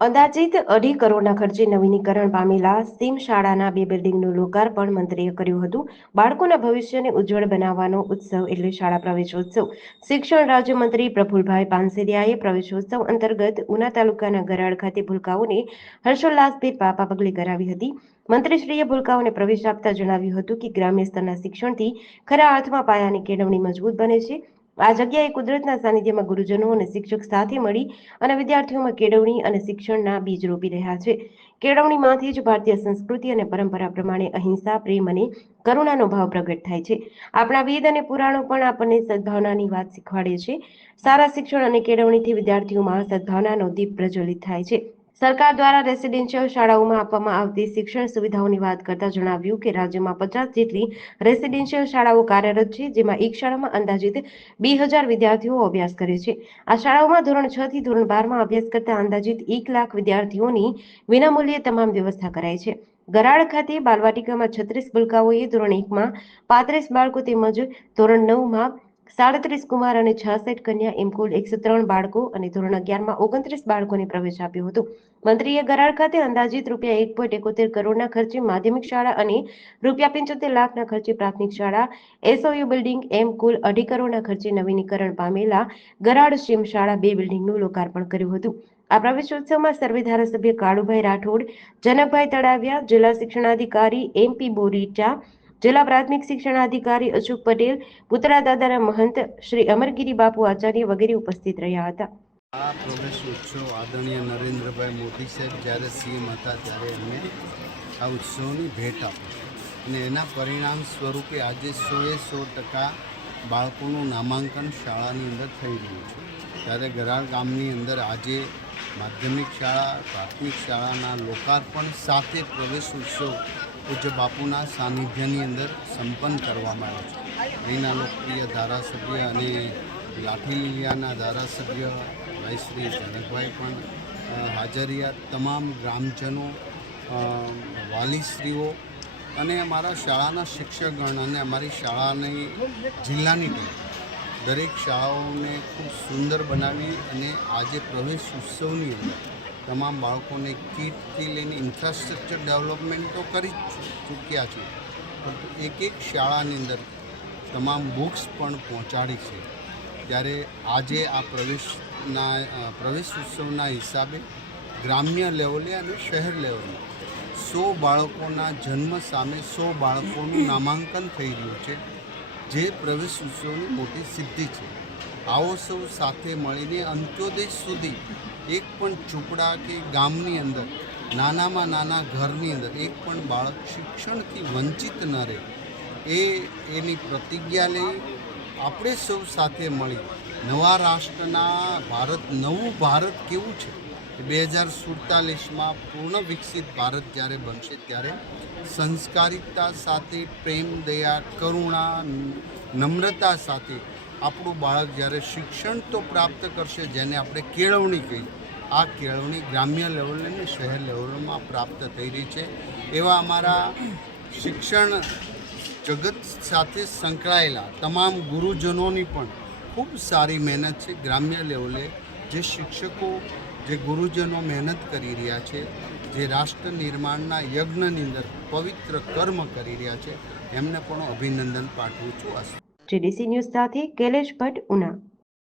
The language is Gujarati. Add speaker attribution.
Speaker 1: અંદાજિત અઢી કરોડના ખર્ચે નવીનીકરણ પામેલા સીમ શાળાના બે બિલ્ડિંગનું લોકાર્પણ મંત્રીએ કર્યું હતું. બાળકોના ભવિષ્યને ઉજ્જવળ બનાવવાનો ઉત્સવ એટલે શાળા પ્રવેશોત્સવ. શિક્ષણ રાજ્યમંત્રી પ્રફુલભાઈ પાનસેરિયાએ પ્રવેશોત્સવ અંતર્ગત ઉના તાલુકાના ગરાળ ખાતે ભૂલકાઓને હર્ષોલ્લાસભેર પાપા પગલે કરાવી હતી. મંત્રીશ્રીએ ભૂલકાઓને પ્રવેશ આપતા જણાવ્યું હતું કે ગ્રામ્ય સ્તરના શિક્ષણથી ખરા અર્થમાં પાયાની કેળવણી મજબૂત બને છે. આ જગ્યાએ કુદરતના સાનિધ્યમાં ગુરુજનો અને શિક્ષક સાથે મળી અને વિદ્યાર્થીઓમાં કેળવણી અને શિક્ષણના બીજ રોપી રહ્યા છે. કેળવણીમાંથી જ ભારતીય સંસ્કૃતિ અને પરંપરા પ્રમાણે અહિંસા, પ્રેમ અને કરુણાનો ભાવ પ્રગટ થાય છે. આપણા વેદ અને પુરાણો પણ આપણને સદભાવનાની વાત શીખવાડે છે. સારા શિક્ષણ અને કેળવણીથી વિદ્યાર્થીઓમાં સદભાવનાનો દીપ પ્રજ્વલિત થાય છે. સરકાર દ્વારા રેસિડેન્શિયલ શાળાઓમાં આપવામાં આવતી શિક્ષણ સુવિધાઓની વાત કરતા જણાવ્યું કે રાજ્યમાં પચાસ જેટલી રેસિડેન્શિયલ શાળાઓ કાર્યરત છે, જેમાં એક શાળામાં અંદાજિત બે હજાર વિદ્યાર્થીઓ અભ્યાસ કરે છે. આ શાળાઓમાં ધોરણ છ થી ધોરણ બારમાં અભ્યાસ કરતા અંદાજિત એક લાખ વિદ્યાર્થીઓની વિનામૂલ્યે તમામ વ્યવસ્થા કરાઈ છે. ગરાડ ખાતે બાલવાટિકામાં છત્રીસ બુલકાઓએ ધોરણ એકમાં પાંત્રીસ બાળકો તેમજ ધોરણ નવમાં સાડત્રીસ કુમાર અને છાસઠ કન્યા એમ કુલ એકસો ત્રણ બાળકો અને ધોરણ અગિયારમાં ઓગણત્રીસ બાળકોને પ્રવેશ આપ્યો હતો. મંત્રીએ ગરાળ ખાતે અંદાજિત રૂપિયા એક પોઈન્ટ એકોતેર કરોડના ખર્ચે માધ્યમિક શાળા અને રૂપિયા પંચોતેર લાખના ખર્ચે પ્રાથમિક શાળા, એસઓયુ બિલ્ડિંગ એમ કુલ અઢી કરોડના ખર્ચે નવીનીકરણ પામેલા ગરાડ સ્ટીમ શાળા બે બિલ્ડિંગનું લોકાર્પણ કર્યું હતું. આ પ્રવેશોત્સવમાં સર્વે ધારાસભ્ય કાળુભાઈ રાઠોડ, જનકભાઈ તળાવિયા જિલ્લા શિક્ષણાધિકારી એમપી બોરીટા જિલ્લા પ્રાથમિક શિક્ષણાધિકારી અશોક પટેલ, પુતળા દાદાના મહંત શ્રી અમરગીરી બાપુ આચાર્ય વગેરે ઉપસ્થિત રહ્યા હતા.
Speaker 2: આ પ્રવેશ ઉત્સવ આદરણીય નરેન્દ્રભાઈ મોદી સાહેબ જ્યારે સીએમ હતા ત્યારે એમને આ ઉત્સવની ભેટ આપી અને એના પરિણામ સ્વરૂપે આજે સોએ સો ટકા બાળકોનું નામાંકન શાળાની અંદર થઈ રહ્યું છે. ત્યારે ગરાળ ગામની અંદર આજે માધ્યમિક શાળા, પ્રાથમિક શાળાના લોકાર્પણ સાથે પ્રવેશ ઉત્સવ પૂજ્ય બાપુના સાનિધ્યની અંદર સંપન્ન કરવામાં આવે છે. અહીંના લોકપ્રિય ધારાસભ્ય અને લાઠીલિયાના ધારાસભ્ય ભાઈ શ્રી જનકભાઈ પણ હાજરિયા તમામ ગ્રામજનો વાલીશ્રીઓ અને અમારા શાળાના શિક્ષકગણ અને અમારી શાળાની જિલ્લાની ટીમ દરેક શાળાઓને ખૂબ સુંદર બનાવી અને આજે પ્રવેશ ઉત્સવની અંદર તમામ બાળકોને કીટથી લઈને ઇન્ફ્રાસ્ટ્રક્ચર ડેવલપમેન્ટ તો કરી ચૂક્યા છે. પરંતુ એક એક શાળાની અંદર તમામ બુક્સ પણ પહોંચાડી છે. ત્યારે આજે આ પ્રવેશના પ્રવેશ ઉત્સવના હિસાબે ગ્રામ્ય લેવલે અને શહેર લેવલે સો બાળકોના જન્મ સામે સો બાળકોનું નામાંકન થઈ રહ્યું છે, જે પ્રવેશ ઉત્સવની મોટી સિદ્ધિ છે. આવો સૌ સાથે મળીને અંત્યોદય સુધી એક પણ ઝૂંપડા કે ગામની અંદર, નાનામાં નાના ઘરની અંદર, એક પણ બાળક શિક્ષણથી વંચિત ન રહે. એ એની પ્રતિજ્ઞા લઈ આપણે સૌ સાથે મળી. નવા રાષ્ટ્રના ભારત, નવું ભારત કેવું છે? બે હજાર સુડતાલીસમાં પૂર્ણ વિકસિત ભારત જ્યારે બનશે ત્યારે સંસ્કારિકતા સાથે, પ્રેમ, દયા, કરુણા, નમ્રતા સાથે આપણું બાળક જ્યારે શિક્ષણ તો પ્રાપ્ત કરશે જેને આપણે કેળવણી કહી. આ કેળવણી ગ્રામ્ય લેવલે અને શહેર લેવલમાં પ્રાપ્ત થઈ રહી છે. એવા અમારા શિક્ષણ જગત સાથે સંકળાયેલા તમામ ગુરુજનોની પણ ખૂબ સારી મહેનત છે. ગ્રામ્ય લેવલે જે શિક્ષકો, જે ગુરુજનો મહેનત કરી રહ્યા છે, જે રાષ્ટ્ર નિર્માણના યજ્ઞની અંદર પવિત્ર કર્મ કરી રહ્યા છે, એમને પણ અભિનંદન પાઠવું છું.
Speaker 1: જેડીસી ન્યૂઝ સાથે કૈલેશ ભટ્ટ ઉના.